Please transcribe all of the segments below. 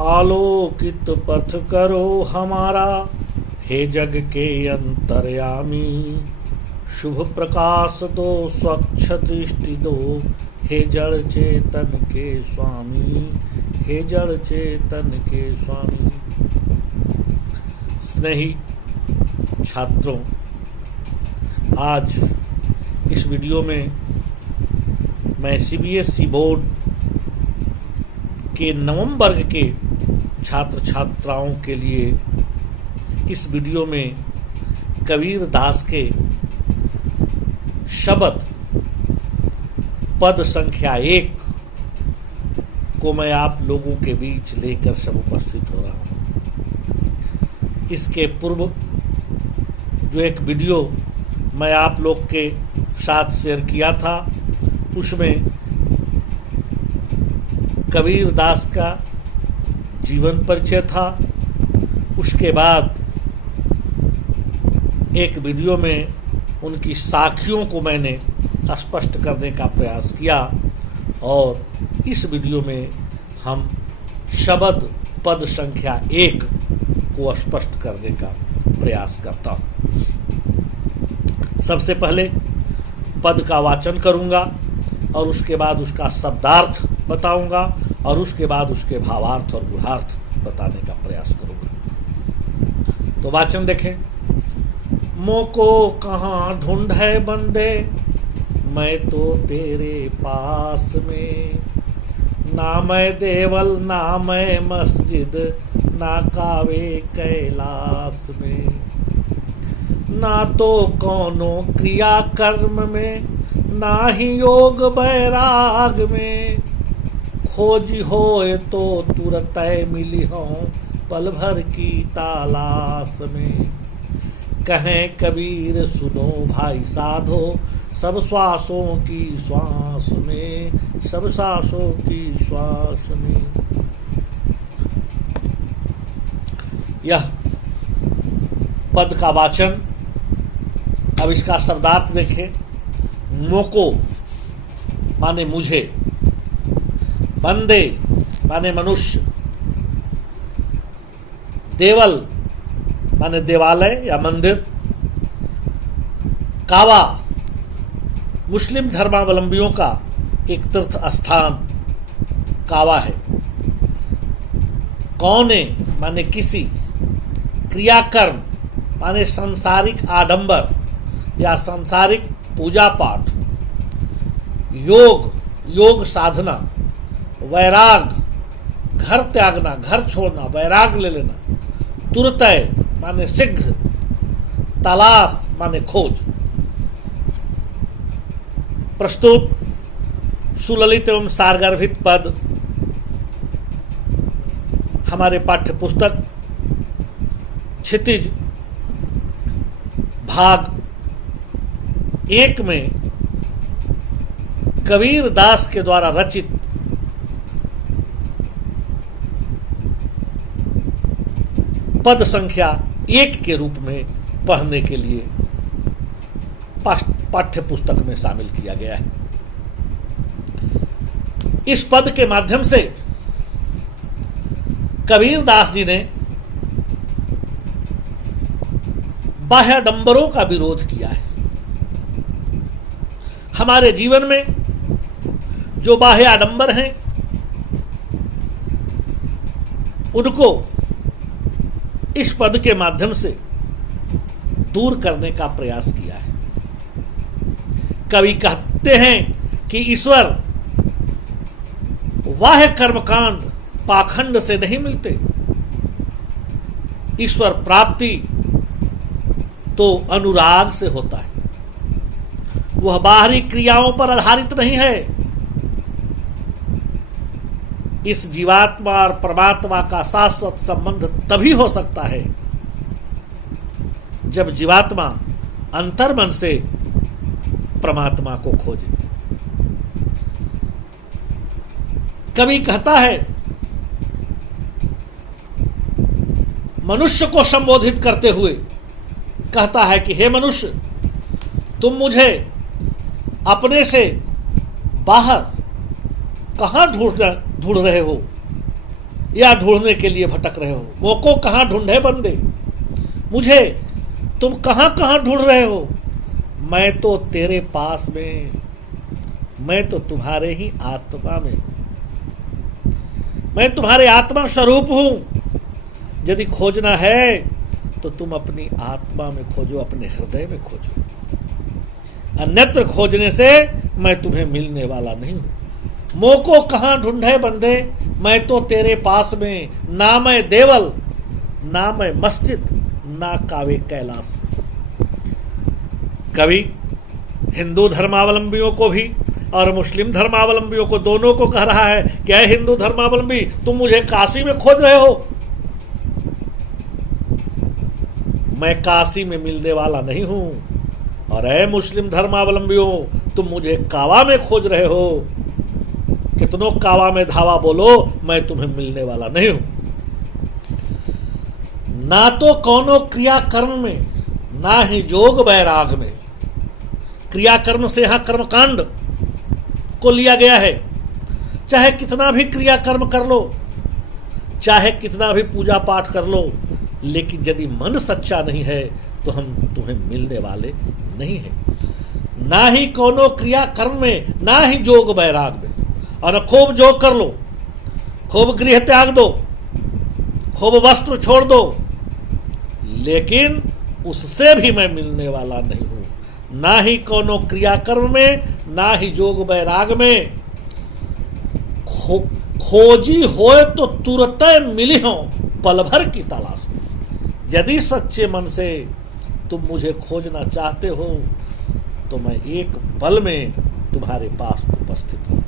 आलोकित पथ करो हमारा, हे जग के अंतर्यामी। शुभ प्रकाश दो, स्वच्छ दृष्टि दो, हे जड़ चेतन के स्वामी, हे जड़ चेतन के स्वामी। स्नेही छात्रों, आज इस वीडियो में मैं सीबीएसई बोर्ड के नवम वर्ग के छात्र छात्राओं के लिए इस वीडियो में कबीर दास के शब्द पद संख्या 1 को मैं आप लोगों के बीच लेकर सब उपस्थित हो रहा हूँ। इसके पूर्व जो एक वीडियो मैं आप लोग के साथ शेयर किया था, उसमें कबीर दास का जीवन परिचय था। उसके बाद एक वीडियो में उनकी साखियों को मैंने स्पष्ट करने का प्रयास किया, और इस वीडियो में हम शब्द पद संख्या 1 को स्पष्ट करने का प्रयास करता हूँ। सबसे पहले पद का वाचन करूँगा और उसके बाद उसका शब्दार्थ बताऊँगा और उसके बाद उसके भावार्थ और गुणार्थ बताने का प्रयास करूँगा। तो वाचन देखें। मोको कहाँ ढूंढ है बंदे, मैं तो तेरे पास में। ना मैं देवल ना मैं मस्जिद, ना कावे कैलाश में। ना तो कौनो क्रिया कर्म में, ना ही योग बैराग में। खोज होए तो तुरत मिली हूँ, पल भर की तलाश में। कहें कबीर सुनो भाई साधो, सब श्वासों की श्वास में, सब श्वासों की श्वास में। यह पद का वाचन। अब इसका शब्दार्थ देखें। मोको माने मुझे, बंदे माने मनुष्य, देवल माने देवालय या मंदिर, कावा मुस्लिम धर्मावलंबियों का एक तीर्थ स्थान कावा है। कौने माने किसी, क्रियाकर्म माने सांसारिक आडंबर या सांसारिक पूजा पाठ, योग योग साधना, वैराग घर त्यागना, घर छोड़ना, वैराग ले लेना, तुरतय माने शीघ्र, तलाश माने खोज। प्रस्तुत सुललित एवं सारगर्भित पद हमारे पाठ्य पुस्तक क्षितिज भाग 1 में कबीर दास के द्वारा रचित पद संख्या 1 के रूप में पढ़ने के लिए पाठ्य पुस्तक में शामिल किया गया है। इस पद के माध्यम से कबीर दास जी ने बाह्याडंबरों का विरोध किया है। हमारे जीवन में जो बाह्य आडंबर हैं, उनको इस पद के माध्यम से दूर करने का प्रयास किया है। कवि कहते हैं कि ईश्वर बाह्य कर्मकांड पाखंड से नहीं मिलते। ईश्वर प्राप्ति तो अनुराग से होता है। वह बाहरी क्रियाओं पर आधारित नहीं है। इस जीवात्मा और परमात्मा का शाश्वत संबंध तभी हो सकता है जब जीवात्मा अंतर्मन से परमात्मा को खोजे। कवि कहता है, मनुष्य को संबोधित करते हुए कहता है कि हे मनुष्य, तुम मुझे अपने से बाहर कहाँ ढूंढ रहे हो? या ढूंढने के लिए भटक रहे हो? मोको कहाँ ढूंढे बंदे, मुझे तुम कहाँ कहाँ ढूंढ रहे हो? मैं तो तेरे पास में, मैं तो तुम्हारे ही आत्मा में हूं, मैं तुम्हारे आत्मा स्वरूप हूं। यदि खोजना है तो तुम अपनी आत्मा में खोजो, अपने हृदय में खोजो। अन्यत्र खोजने से मैं तुम्हें मिलने वाला नहीं हूं। मोको कहाँ ढूंढे बंदे, मैं तो तेरे पास में, ना मैं देवल, ना मैं मस्जिद, ना कावे कैलाश। कवि हिंदू धर्मावलंबियों को भी और मुस्लिम धर्मावलंबियों को, दोनों को कह रहा है कि ऐ हिंदू धर्मावलंबी, तुम मुझे काशी में खोज रहे हो, मैं काशी में मिलने वाला नहीं हूं। और ऐ मुस्लिम धर्मावलंबियों, तुम मुझे कावा में खोज रहे हो, कितनों कावा में धावा बोलो, मैं तुम्हें मिलने वाला नहीं हूं। ना तो कौनो क्रिया कर्म में, ना ही जोग वैराग में। क्रिया कर्म से यहां कर्मकांड को लिया गया है। चाहे कितना भी क्रिया कर्म कर लो, चाहे कितना भी पूजा पाठ कर लो, लेकिन यदि मन सच्चा नहीं है तो हम तुम्हें मिलने वाले नहीं हैं। ना ही कोनो क्रिया कर्म में, ना ही जोग वैराग में। और खूब जोग कर लो, खूब गृह त्याग दो, खूब वस्त्र छोड़ दो, लेकिन उससे भी मैं मिलने वाला नहीं हूं। ना ही कोनो क्रिया कर्म में, ना ही जोग वैराग में। खोजी होए तो तुरत मिली हो, पल भर की तलाश में। यदि सच्चे मन से तुम मुझे खोजना चाहते हो तो मैं एक पल में तुम्हारे पास उपस्थित हूं।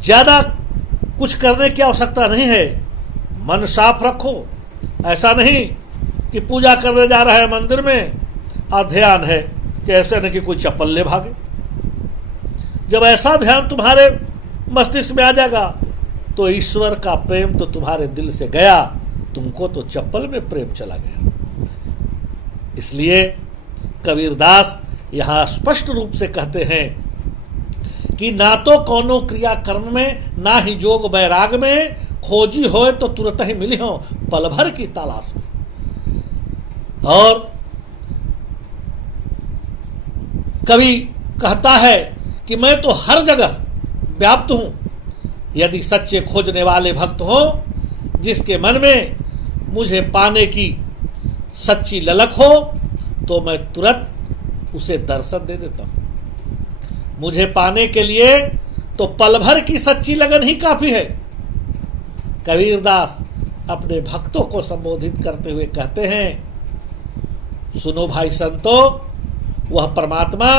ज्यादा कुछ करने की आवश्यकता नहीं है, मन साफ रखो। ऐसा नहीं कि पूजा करने जा रहा है मंदिर में, और ध्यान है कि ऐसे नहीं कि कोई चप्पल ले भागे। जब ऐसा ध्यान तुम्हारे मस्तिष्क में आ जाएगा तो ईश्वर का प्रेम तो तुम्हारे दिल से गया, तुमको तो चप्पल में प्रेम चला गया। इसलिए कबीरदास यहां स्पष्ट रूप से कहते हैं कि ना तो कोनो क्रिया कर्म में, ना ही जोग वैराग में। खोजी होए तो तुरंत ही मिली हो, पल भर की तलाश में। और कवि कहता है कि मैं तो हर जगह व्याप्त हूं। यदि सच्चे खोजने वाले भक्त हो, जिसके मन में मुझे पाने की सच्ची ललक हो, तो मैं तुरंत उसे दर्शन दे देता हूं। मुझे पाने के लिए तो पल भर की सच्ची लगन ही काफी है। कबीरदास अपने भक्तों को संबोधित करते हुए कहते हैं, सुनो भाई संतो, वह परमात्मा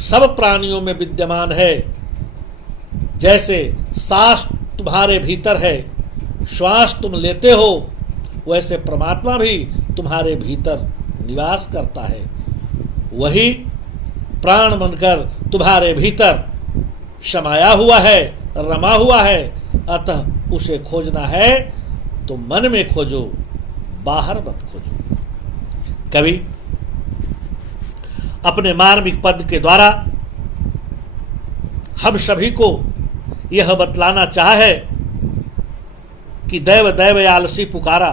सब प्राणियों में विद्यमान है। जैसे सांस तुम्हारे भीतर है, श्वास तुम लेते हो, वैसे परमात्मा भी तुम्हारे भीतर निवास करता है। वही प्राण बनकर तुम्हारे भीतर समाया हुआ है, रमा हुआ है। अतः उसे खोजना है तो मन में खोजो, बाहर मत खोजो। कवि अपने मार्मिक पद के द्वारा हम सभी को यह बतलाना चाहे कि दैव दैव आलसी पुकारा।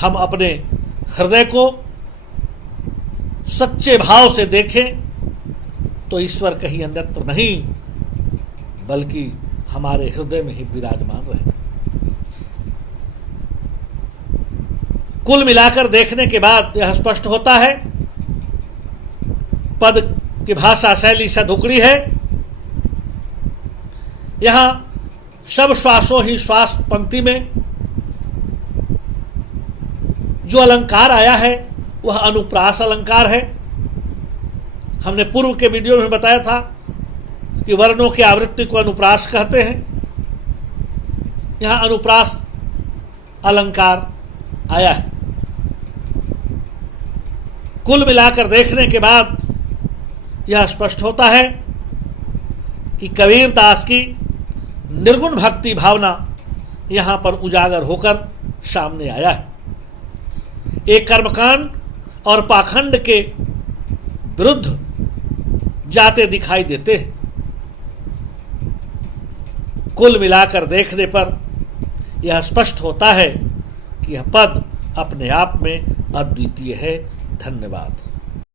हम अपने हृदय को सच्चे भाव से देखें तो ईश्वर कहीं अन्यत्र नहीं, बल्कि हमारे हृदय में ही विराजमान रहे। कुल मिलाकर देखने के बाद यह स्पष्ट होता है, पद की भाषा शैली सधुकड़ी है। यहां सब श्वासों ही श्वास पंक्ति में जो अलंकार आया है वह अनुप्रास अलंकार है। हमने पूर्व के वीडियो में बताया था कि वर्णों की आवृत्ति को अनुप्रास कहते हैं। यहां अनुप्रास अलंकार आया है। कुल मिलाकर देखने के बाद यह स्पष्ट होता है कि कबीरदास की निर्गुण भक्ति भावना यहां पर उजागर होकर सामने आया है। एक कर्मकांड और पाखंड के विरुद्ध जाते दिखाई देते हैं। कुल मिलाकर देखने पर यह स्पष्ट होता है कि यह पद अपने आप में अद्वितीय है। धन्यवाद।